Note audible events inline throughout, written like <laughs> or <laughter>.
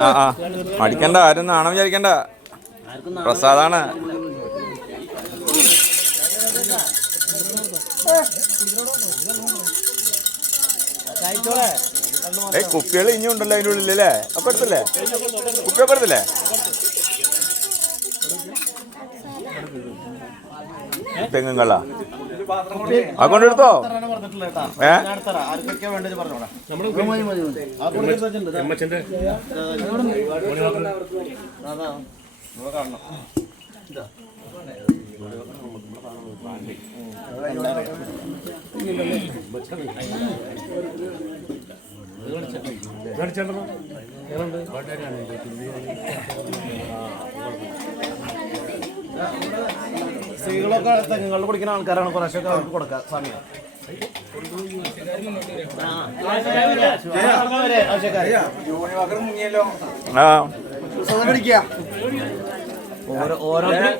ആ ആ. മടിക്കണ്ട ആരും നാണം വിചാരിക്കണ്ട. പ്രസാദാണ്. ഏയ് കുപ്പികൾ ഇനിയും ഉണ്ടല്ലോ അതിന്റെ ഉള്ളിൽ അല്ലേ? ഒക്കെ എടുത്തില്ലേ? കുപ്പിയൊക്കെ എടുത്തില്ലേ? തെങ്ങുകളാ ആ സ്ത്രീകളൊക്കെ തെങ്ങുകളിൽ പഠിക്കുന്ന ആൾക്കാരാണ് കുറേശ്ശൊക്കെ അവർക്ക് കൊടുക്കുക സമയം. ആ. ഓരോ ഓരോരുത്തർ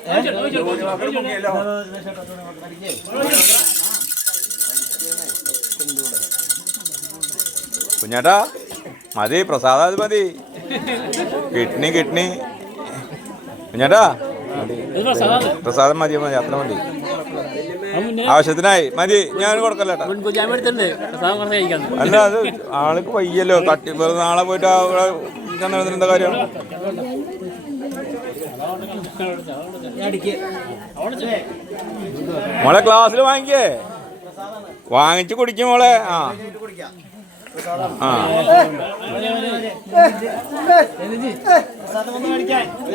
കുഞ്ഞേട്ടാ മതി പ്രസാദ അത് മതി. Kidney kidney. കുഞ്ഞേട്ടാ പ്രസാദം മതി മതി അത്ര മതി. ആവശ്യത്തിനായി. മതി ഞാൻ കൊടുക്കല്ലേട്ടാ അല്ല അത് ആൾക്ക് വയ്യല്ലോ. തട്ടി നാളെ പോയിട്ട് അവിടെ എന്താ കാര്യം? മോളെ ക്ലാസ്സിൽ വാങ്ങിക്കേ. വാങ്ങിച്ച് കുടിക്കും മോളെ. ആ. ആ.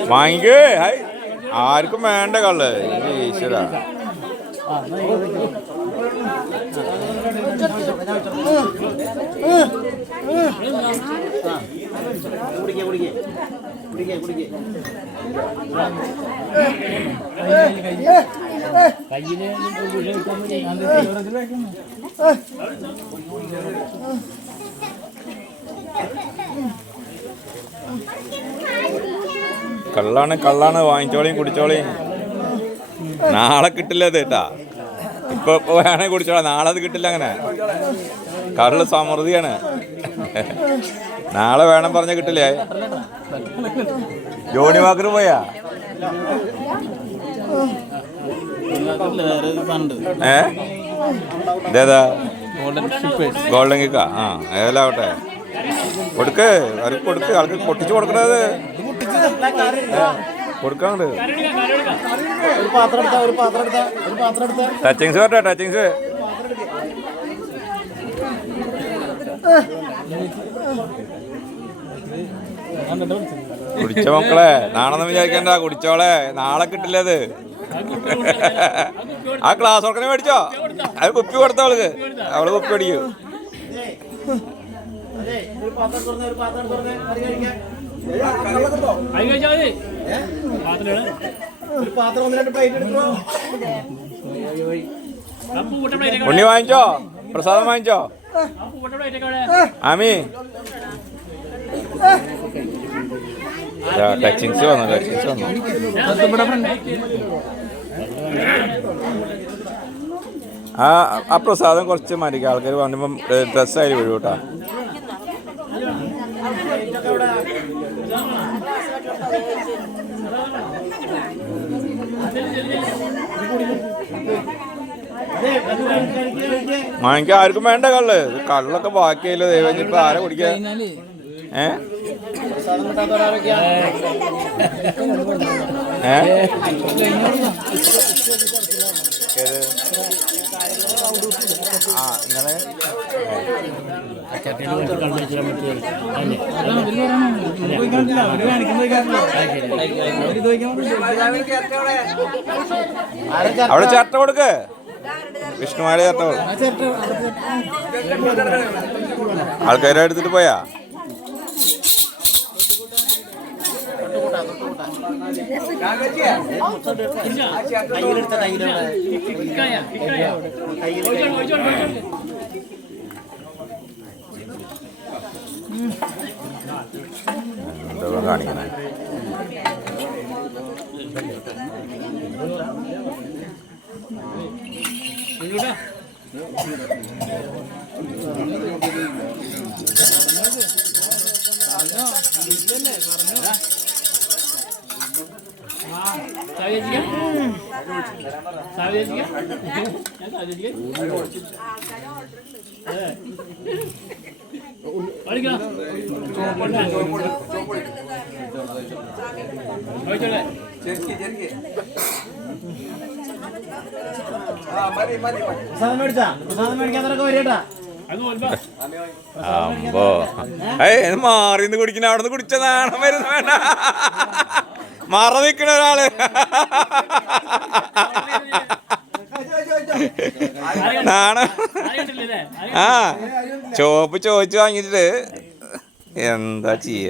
വാങ്ങിക്കേ. ആർക്കും വേണ്ട കള്ള്. ഈശ്വര. കള്ളാണ് കള്ളാണ് വാങ്ങിച്ചോളിയും കുടിച്ചോളിയും നാളെ കിട്ടില്ല അത് കേട്ടാ. ഇപ്പൊ വേണേ കുടിച്ചോളാം. നാളെ അത് കിട്ടില്ല അങ്ങനെ. കള്ള് സമൃദ്ധിയാണ്. നാളെ വേണം പറഞ്ഞ കിട്ടില്ലേ? ജോണി വാക്കർ പോയാ? ഗോൾഡൻ കിക്ക ആ. ഏതാവട്ടെ കൊടുക്ക്. അവർക്ക് കൊടുക്ക്. ആൾക്ക് പൊട്ടിച്ചു കൊടുക്കണത്. കൊടുക്കാണ്ട് ഒരു പാത്രം എടുത്താ ഒരു പാത്രം എടുത്താ ഒരു പാത്രം എടുത്താ. ടച്ചിങ്സ് വരട്ടെ ടച്ചിങ്സ് കുടിച്ച മക്കളെ നാണെന്ന് വിചാരിക്കണ്ട കുടിച്ചോളെ. നാളെ കിട്ടില്ലത് ആ ക്ലാസ് വർക്കനെ മേടിച്ചോ. അത് കുപ്പി കൊടുത്ത അവൾക്ക്. അവൾ കുപ്പി അടിക്കൂ അതെ ഒരു പാത്രം തുറന്നേ ഒരു പാത്രം തുറന്നേ. അത് കഴിക്കാൻ. ഉണ്ണി വാങ്ങിച്ചോ? പ്രസാദം വാങ്ങിച്ചോ? ആമി. ടച്ചിങ്സ് വന്നു ടച്ചിങ്സ് വന്നു. ആ ആ പ്രസാദം കുറച്ച് മതി ആൾക്കാർ വന്നപ്പം ഡ്രസ്സായി വീഴും വാങ്ങിക്കാൻ ആർക്കും വേണ്ട കള്ള്. കള്ളൊക്കെ ബാക്കിയല്ലോ ദൈവം ഇപ്പൊ ആരെ കുടിക്കാൻ? ഏ? അവിടെ ചേർത്ത കൊടുക്ക്. വിഷ്ണുമാല ചേർട്ട കൊടുക്ക് ആൾക്കാരെ എടുത്തിട്ട് പോയാ? കാണിക്കണേ? പ്രസാദം മേടിക്കാത്തവരൊക്കെ വരികട്ടാ അമ്പോ ഏയ് ഇത് മാറി നിന്ന് കുടിക്കണ അവിടെ നിന്ന് കുടിച്ച നാണം വരുന്ന വേണ്ട മറ നിക്കണ ഒരാൾ. നാണം. ആ ചോപ്പ് ചോദിച്ചു വാങ്ങിട്ട് എന്താ ചെയ്യ?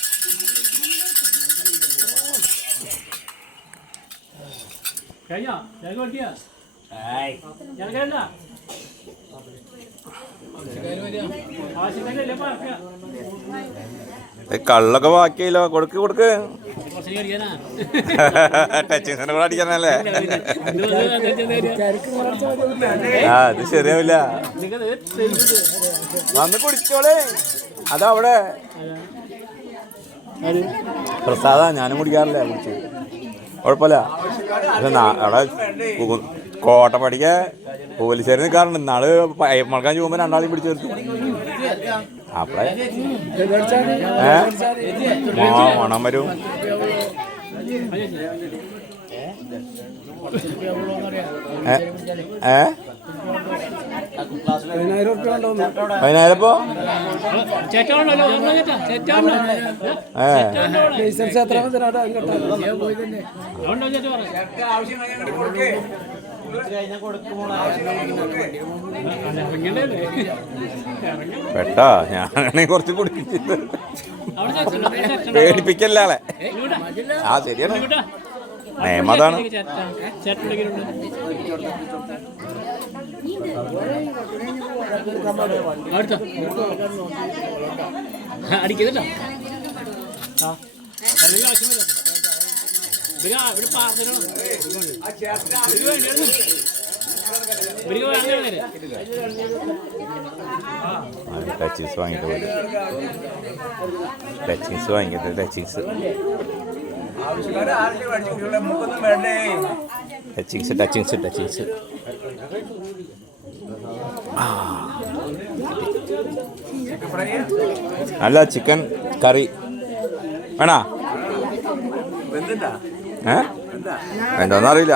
കഴിഞ്ഞോ ഞാൻ കൊട്ടിയാ ഞങ്ങൾക്കല്ല ആവശ്യത്തിനല്ലേ പറയാ കള്ളൊക്കെ ബാക്കിയല്ലോ. കൊടുക്ക് കൊടുക്ക്. ടച്ചിങ്സിനെ <laughs> കൂടെ അടിക്കാനല്ലേ <laughs> ആ അത് ശരിയാവില്ല. വന്ന് കുടിച്ചോളേ. അതവിടെ. പ്രസാദ ഞാനും കുടിക്കാറില്ല കുടിച്ച്. കുഴപ്പമില്ല. അവിടെ കു- കോട്ട പഠിക്ക പോലീസുകാർ നിൽക്കാറുണ്ട് നാൾ മുളക്കാൻ പോകുമ്പോ രണ്ടാളെയും പിടിച്ചു വരുത്തു അപ്പഴേ ഏ? മണം വരും. ഏ? ഏ? പതിനായിരം ഇപ്പോ ചേറ്റാണല്ലോ ചേട്ടാ പെട്ടാ ഞാനാണെങ്കിൽ കുറച്ച് ചേട്ടൻ പേടിപ്പിക്കല്ല ആ ശരിയാണ്. നിയമതാണ് അടിക്കുന്നുണ്ടോ ഇവിടെ വേണ്ടത് ടച്ചിങ്സ് വാങ്ങിയിട്ട് പോയി ടച്ചിങ്സ് വാങ്ങിയിട്ട് ടച്ചിങ്സ് ടച്ചിങ്സ് ടച്ചിങ്സ് ടച്ചിങ്സ് അല്ല ചിക്കൻ കറി വേണോ ഏ? എന്താണെന്നറിയില്ല